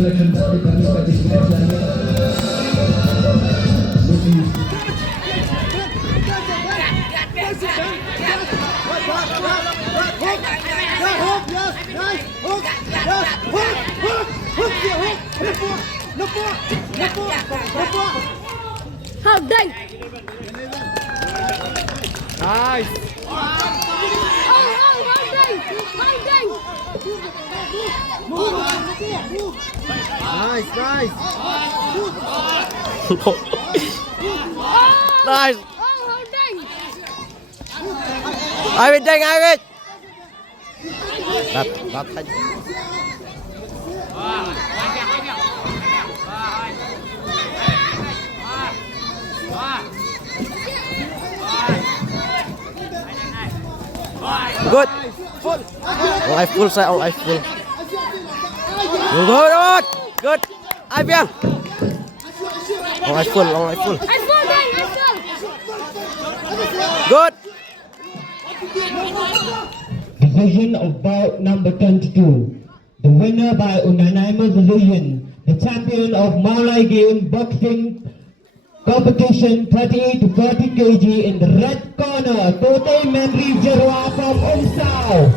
selection taktik kami participants selanjutnya. Holding. Nice. Nice, nice. Nice. Ai bên đây, ai bên. Đặt thành. Good. All eye full, sir. All eye full. Good. Good. Ai biang. All eye full. All eye full. Good. Decision of bout number 22. The winner by unanimous decision. The champion of Malay Game Boxing Competition 38 to 40 kg in the red corner, Tote Menri Jerwa from Umsao.